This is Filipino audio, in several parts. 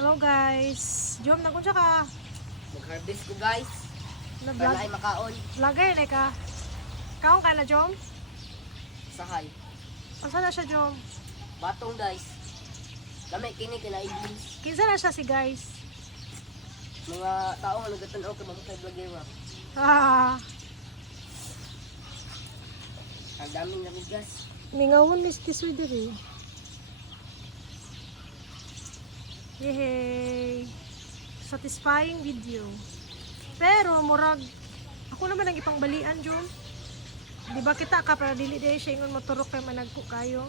Hello guys. Jom, nakunsa ka. Mag-harvest ko guys. Para Nag-vlog. na ay makaon. Vlogger na ka. Kaon ka na, Jom? Sahay. Asa na siya, Jom? Batong guys. Dami kini kinaiblis. Kinsa na siya si guys? Mga tao nga nagatan-aw kay mamukay vlogger wa. Ah, Ang daming namigas. mingawon Miss Tisoy diri. Yehey. Satisfying video. Pero murag ako naman ang ipangbalian, Jom. Di ba kita ka para dili dili siya ingon moturok kay managko kayo.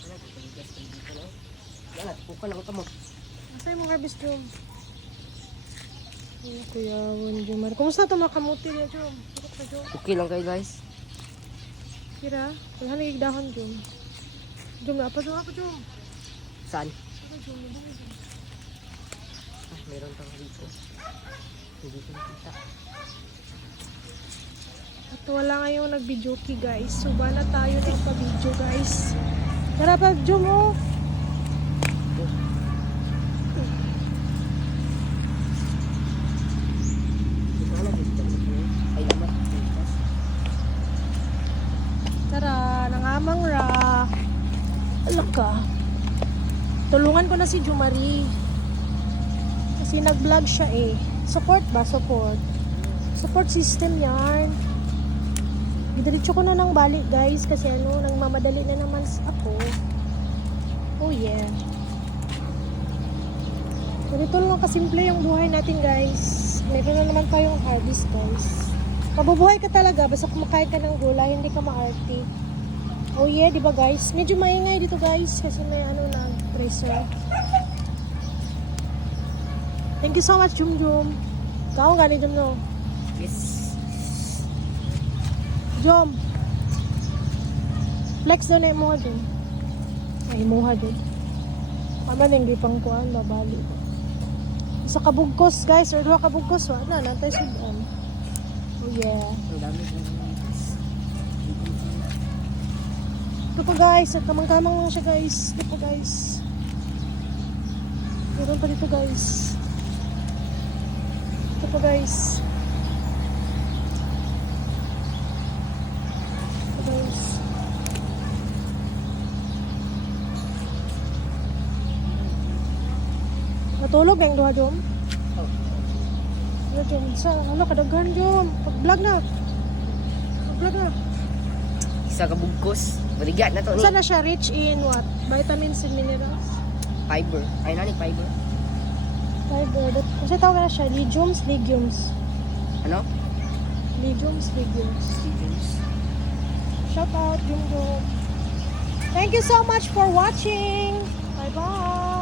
Wala ko namigas dito no. Wala ko lang kamo. Asa imong harvest, Jom? Ay, kuyawon, Jom. Kumusta ito mga kamuti niya, Jom? Bakit ka, Jom? Okay lang kayo guys. Kira, wala nagig dahon, Jom. Jom, napadong ako, Jom. Saan? Ano, Jom? Nabungi, Jom. Ah, meron tang dito. Hindi ko nakita. At wala ngayong nag-videoki, guys. So, bala tayo ng pa-video, guys. Tara pa, Jom, oh. Wala dito. Ay lamat. Tara, nangamang ra. Ala ka. Tulungan ko na si Jumari. Kasi nag-vlog siya eh. Support ba? Support. Support system yan. Didiretso ko na ng balik guys. Kasi ano, nagmamadali na naman ako. Oh yeah. Ganito lang kasimple yung buhay natin guys. Meron na naman tayong harvest guys. Mabubuhay ka talaga basta kumakain ka ng gulay, hindi ka maarte. Oh yeah, di ba guys? Medyo maingay dito guys kasi may ano na tracer. Thank you so much, Jum Jum. Kau gani Jum no? Yes. Jum. Flex doon na mo din. Ay mo din. Ama nang gipang kuan babali. Isa kabugkos guys, or duha kabugkos wa na nantay sudan. Oh yeah. Ang dami ng namigas. Ito pa guys, at kamang-kamang lang siya guys. Ito pa guys. Meron pa dito guys. Ito pa guys. Ito guys. Matulog ba yung duha, Jom? Oh. Ano, Jom? Ano, kadaghan, Jom? Pag-vlog na. Pag-vlog na. Isa ka bugkos. Baligat na to ni. Saan na siya? Rich in what? Vitamins and minerals? Fiber. Ay nani fiber. Fiber. Kasi tawag na siya, legumes. Ano? Legumes. Stevens. Shout out, Jum Jum. Thank you so much for watching. Bye-bye.